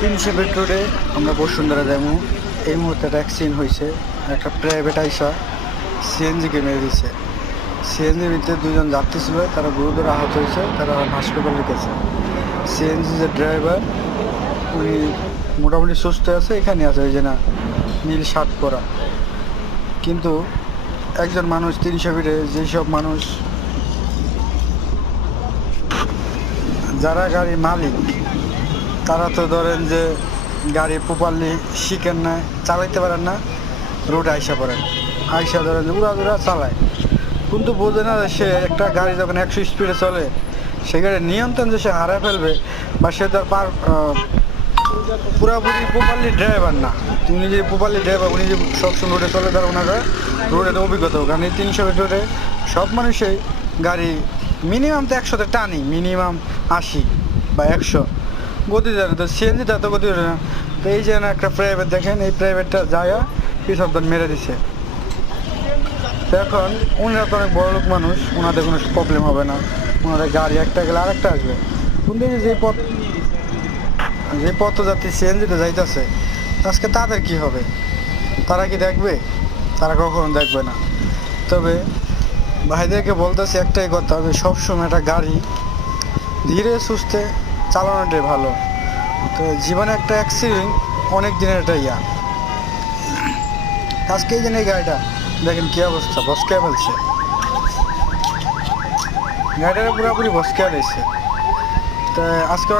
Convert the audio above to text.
300 fit রোডে আমরা বসুন্ধরা যাবো। এই মুহূর্তে একটা অ্যাক্সিডেন্ট হয়েছে। একটা প্রাইভেট আইসা সিএনজিকে মেরে দিচ্ছে। সিএনজির ভিতরে দুজন যাত্রী ছিল, তারা গুরুতর আহত হয়েছে, তারা হাসপাতালে গেছে। সিএনজি যে ড্রাইভার উনি মোটামুটি সুস্থ আছে, এখানে আছে, ওই যে না নীল শার্ট পরা। কিন্তু একজন মানুষ 300 ফিটে, যেসব মানুষ যারা গাড়ির মালিক তারা তো ধরেন যে গাড়ি প্রপারলি শিখেন না, চালাইতে পারেন না, রোডে আইসা পড়েন, আইসা ধরেন যে উড়া চালায়, কিন্তু বোঝে না যে সে একটা গাড়ি যখন 100 স্পিডে চলে সে গাড়ির নিয়ন্ত্রণ যে সে হারায় ফেলবে, বা সে তার পুরাপুরি প্রপারলি ড্রাইভার না। উনি যে প্রপারলি ড্রাইভার, উনি যে সবসময় রোডে চলে, তার ওনারা রোডের অভিজ্ঞতা। কারণ এই 300 ফিট রোডে সব মানুষই গাড়ি মিনিমাম তো 100-তে টানি, মিনিমাম 80 বা 100 গতি যায় না। তো সিএনজি এত গতি ওঠে না। তো এই যে একটা প্রাইভেট দেখেন, এই প্রাইভেটটা জায়গা পিছন মেরে দিছে। তো এখন উনারা তো অনেক বড় লোক মানুষ, ওনাদের কোনো প্রবলেম হবে না, ওনাদের গাড়ি একটা গেলে আরেকটা আসবে। কিন্তু যে পথযাত্রী সিএনজিতে যাইতেছে আজকে তাদের কি হবে? তারা কি দেখবে? তারা কখনো দেখবে না। তবে ভাইদেরকে বলতেছি একটাই কথা, যে সবসময় একটা গাড়ি ধীরে সুস্থে চালানোটাই ভালো। তো জীবনে একটা অ্যাক্সিডেন্ট অনেক দিনের একটা আজকে এই জন্য এই গাড়িটা দেখেন কি অবস্থা, বসকে ফেলছে, গাড়িটা পুরোপুরি বসকে ফেলেছে। তো আজকে